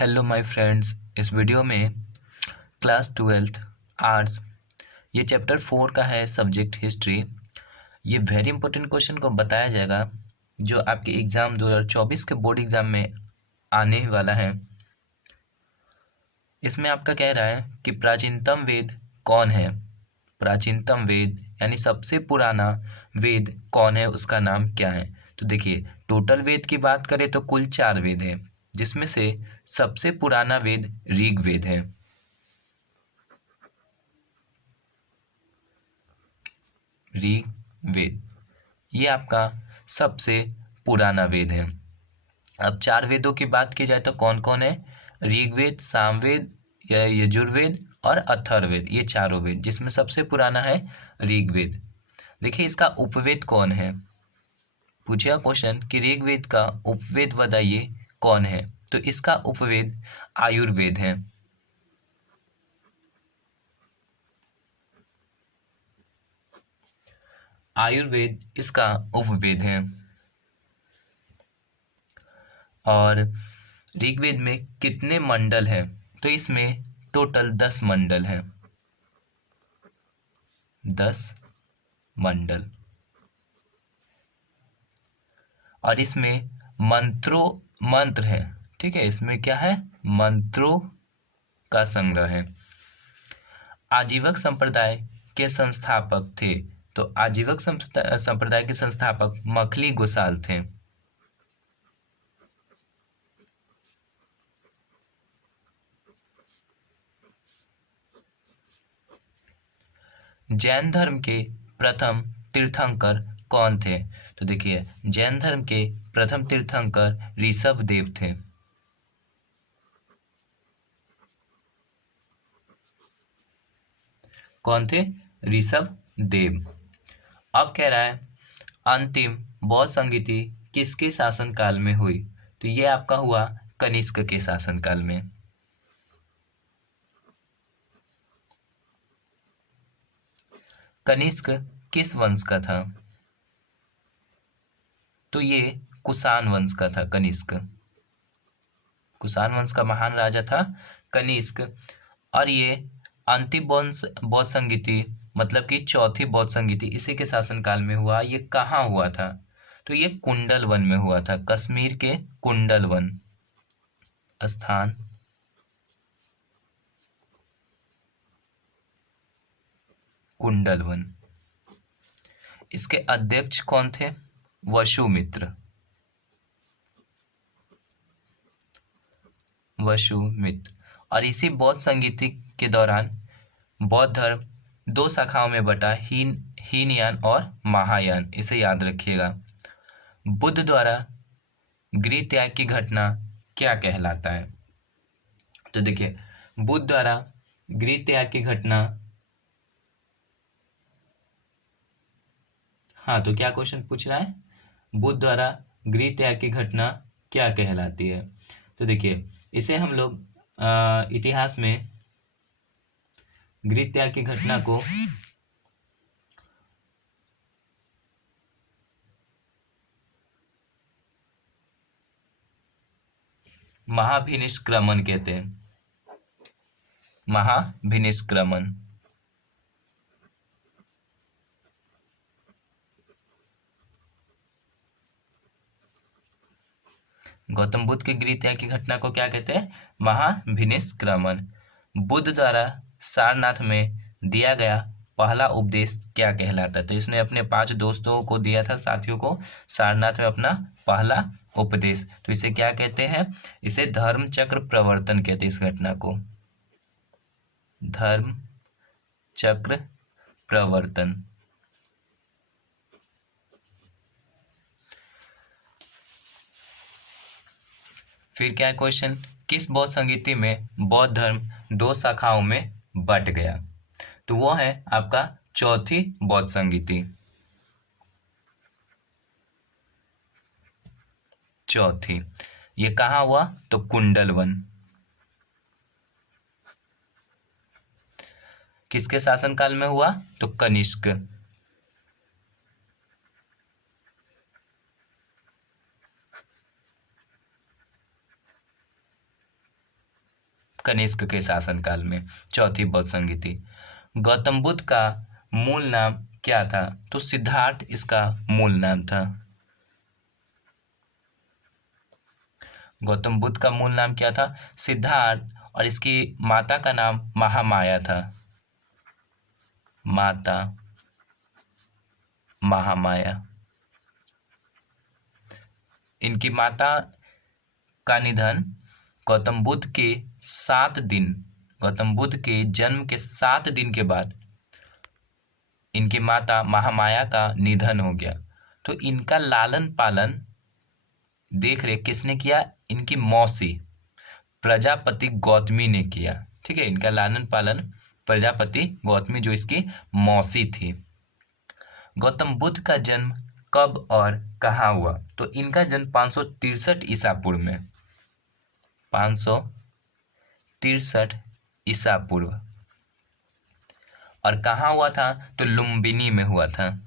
Hello my friends. इस video में class 12th arts ये चैप्टर 4 का है सब्जेक्ट हिस्ट्री। ये वेरी इंपॉर्टेंट क्वेश्चन को बताया जाएगा जो आपके एग्ज़ाम 2024 के बोर्ड एग्ज़ाम में आने वाला है। इसमें आपका कह रहा है कि प्राचीनतम वेद कौन है। प्राचीनतम वेद यानी सबसे पुराना वेद कौन है, उसका नाम क्या है। तो देखिए, टोटल वेद की बात करें तो कुल 4 वेद है, जिसमें से सबसे पुराना वेद ऋग्वेद है। ऋग्वेद ये आपका सबसे पुराना वेद है। अब 4 वेदों की बात की जाए तो कौन कौन है? ऋग्वेद, सामवेद, यजुर्वेद और अथर्ववेद, ये चारों वेद, जिसमें सबसे पुराना है ऋग्वेद। देखिए, इसका उपवेद कौन है। पूछिए क्वेश्चन कि ऋग्वेद का उपवेद बताइए कौन है, तो इसका उपवेद आयुर्वेद है। आयुर्वेद इसका उपवेद है। और ऋग्वेद में कितने मंडल हैं? तो इसमें टोटल 10 मंडल हैं। 10 मंडल। और इसमें मंत्र है। ठीक है, इसमें क्या है? मंत्रों का संग्रह है। आजीवक संप्रदाय के संस्थापक थे, तो आजीवक संप्रदाय के संस्थापक मखली गोसाल थे। जैन धर्म के प्रथम तीर्थंकर कौन थे? तो देखिए, जैन धर्म के प्रथम तीर्थंकर ऋषभ देव थे। कौन थे? ऋषभ देव। अब कह रहा है अंतिम बौद्ध संगीति किसके शासनकाल में हुई? तो ये आपका हुआ कनिष्क के शासनकाल में। कनिष्क किस वंश का था? तो ये कुषाण वंश का था कनिष्क। कुषाण वंश का महान राजा था कनिष्क। और ये अंतिम बौद्ध संगीति मतलब कि चौथी बौद्ध संगीति इसी के शासनकाल में हुआ। ये कहाँ हुआ था? तो ये कुंडल वन में हुआ था, कश्मीर के कुंडल वन स्थान। कुंडल वन। इसके अध्यक्ष कौन थे? वसुमित्र। वसुमित्र। और इसी बौद्ध संगीति के दौरान बौद्ध धर्म 2 शाखाओं में बटा, हीनयान और महायान। इसे याद रखिएगा। बुद्ध द्वारा गृह त्याग की घटना क्या कहलाता है? तो देखिए, बुद्ध द्वारा गृह त्याग की घटना, हाँ, तो क्या क्वेश्चन पूछ रहा है? बुद्ध द्वारा गृह त्याग की घटना क्या कहलाती है? तो देखिए, इसे हम लोग इतिहास में गृह त्याग की घटना को महाभिनिष्क्रमण कहते हैं। महाभिनिष्क्रमण। गौतम बुद्ध के गृह त्याग की घटना को क्या कहते हैं? महाभिनिष्क्रमण। बुद्ध द्वारा सारनाथ में दिया गया पहला उपदेश क्या कहलाता है? तो इसने अपने 5 दोस्तों को दिया था, साथियों को, सारनाथ में अपना पहला उपदेश। तो इसे क्या कहते हैं? इसे धर्म चक्र प्रवर्तन कहते हैं। इस घटना को धर्म चक्र प्रवर्तन। फिर क्या है क्वेश्चन? किस बौद्ध संगीति में बौद्ध धर्म 2 शाखाओं में बट गया? तो वो है आपका चौथी बौद्ध संगीति। चौथी ये कहाँ हुआ? तो कुंडल वन। किसके शासनकाल में हुआ? तो कनिष्क। कनिष्क के शासनकाल में, चौथी बौद्ध संधि थी। गौतम बुद्ध का मूल नाम क्या था? तो सिद्धार्थ इसका मूल नाम था। गौतम बुद्ध का मूल नाम क्या था? सिद्धार्थ, और इसकी माता का नाम महामाया था। माता महामाया। इनकी माता का निधन गौतम बुद्ध के 7 दिन, गौतम बुद्ध के जन्म के 7 दिन के बाद इनकी माता महामाया का निधन हो गया। तो इनका लालन पालन देख रेख किसने किया? इनकी मौसी प्रजापति गौतमी ने किया। ठीक है, इनका लालन पालन प्रजापति गौतमी जो इसकी मौसी थी। गौतम बुद्ध का जन्म कब और कहाँ हुआ? तो इनका जन्म 563 ईसा पूर्व में, 563 ईसा पूर्व। और कहाँ हुआ था? तो लुम्बिनी में हुआ था।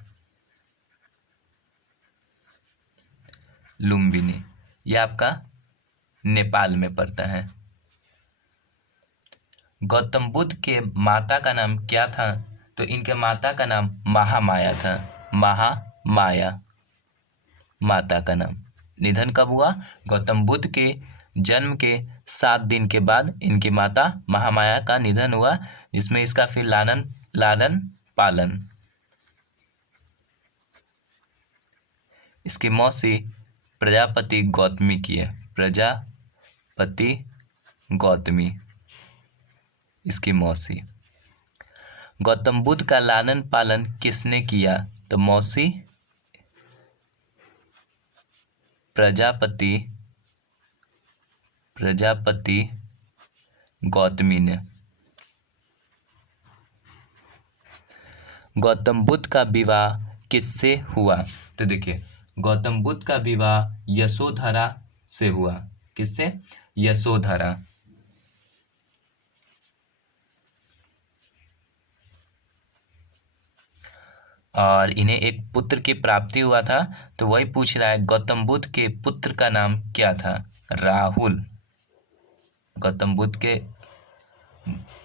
लुम्बिनी, यह आपका नेपाल में पड़ता है। गौतम बुद्ध के माता का नाम क्या था? तो इनके माता का नाम महामाया था। महामाया माता का नाम। निधन कब हुआ? गौतम बुद्ध के जन्म के 7 दिन के बाद इनकी माता महामाया का निधन हुआ, जिसमें इसका फिर लालन पालन इसकी मौसी प्रजापति गौतमी की है। प्रजापति गौतमी इसकी मौसी। गौतम बुद्ध का लालन पालन किसने किया? तो मौसी प्रजापति गौतमी ने। गौतम बुद्ध का विवाह किससे हुआ? तो देखिए, गौतम बुद्ध का विवाह यशोधरा से हुआ। किससे? यशोधरा। और इन्हें एक पुत्र की प्राप्ति हुआ था, तो वही पूछ रहा है गौतम बुद्ध के पुत्र का नाम क्या था? राहुल। गौतम बुद्ध के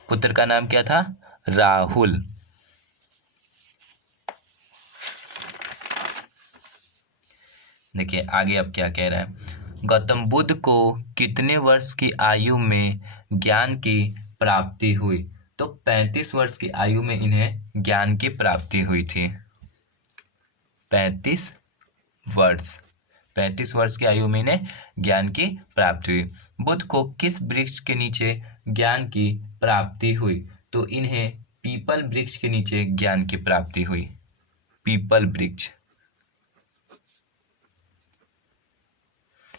पुत्र का नाम क्या था? राहुल। देखिए आगे अब क्या कह रहा है। गौतम बुद्ध को कितने वर्ष की आयु में ज्ञान की प्राप्ति हुई? तो 35 वर्ष की आयु में इन्हें ज्ञान की प्राप्ति हुई थी। 35 वर्ष की आयु में इन्हें ज्ञान की प्राप्ति हुई। बुद्ध को किस वृक्ष के नीचे ज्ञान की प्राप्ति हुई? तो इन्हें पीपल वृक्ष के नीचे ज्ञान की प्राप्ति हुई। पीपल वृक्ष,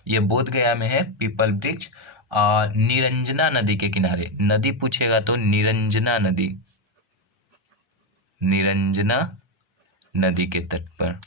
ये बोध गया में है पीपल वृक्ष। और निरंजना नदी के किनारे, नदी पूछेगा तो निरंजना नदी, निरंजना नदी के तट पर।